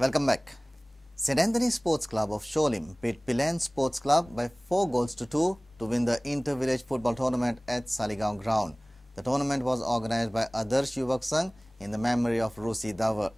Welcome back. St. Anthony Sports Club of Sholim beat Pilan Sports Club by 4-2 to win the Inter-Village Football Tournament at Saligaon ground. The tournament was organized by Adarsh Yuvak Sangh in the memory of Rusi Davar.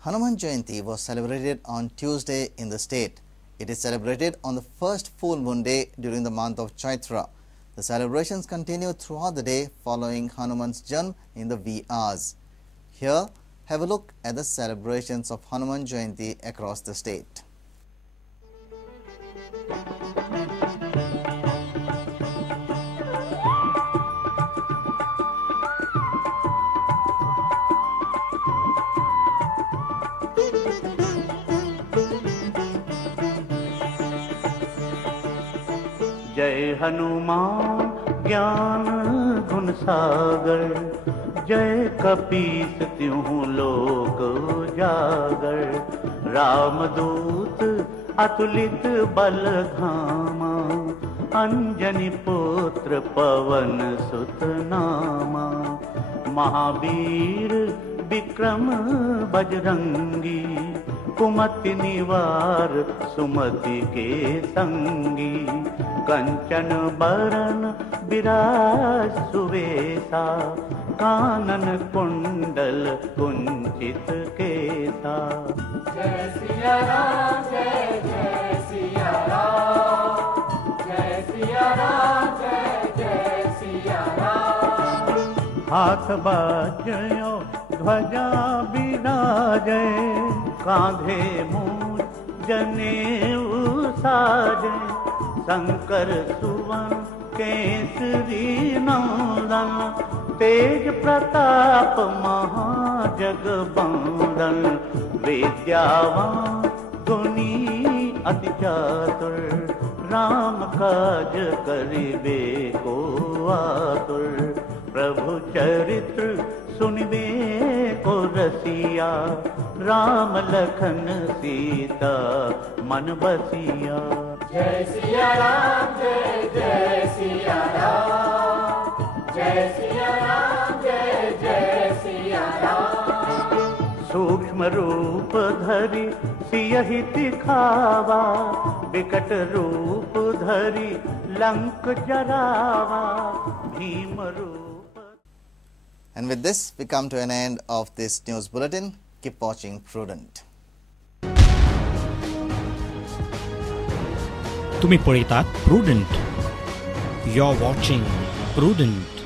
Hanuman Jayanti was celebrated on Tuesday in the state. It is celebrated on the first full moon day during the month of Chaitra. The celebrations continue throughout the day following Hanuman's Janm in the wee hours. Here, have a look at the celebrations of Hanuman Jayanti across the state. जय हनुमान ज्ञान गुण सागर, जय कपीस त्यों लोक उजागर। रामदूत अतुलित बल धामा, अंजनी पुत्र पवन सुत नामा। महावीर विक्रम बजरंगी, कुमति निवार सुमति के संगी। कंचन बरन विराज सुवेसा, कानन कुंडल कुंचित केसा। जय सिया राम जय जय सिया राम, जय सिया राम जय जय सिया राम। हाथ बाजयो ध्वजा बिराजे, कांधे मूंज जनेऊ साजे। शंकर सुवन केसरी नंदन, तेज प्रताप महाजगबंदन। विद्यावान गुणी अति चातुर, राम काज करिबे को आतुर। प्रभु चरित्र सुनिबे को रसिया, राम लखन सीता मन बसिया। जय सिया राम जय जय सिया राम, जय सिया राम जय जय सिया राम। सूक्ष्म रूप धरि सियहि दिखावा, विकट रूप धरि लंक जरावा। भीम रूप। And with this, we come to an end of this news bulletin. Keep watching Prudent. तुम्ही पळयतात प्रुडंट. You're watching Prudent.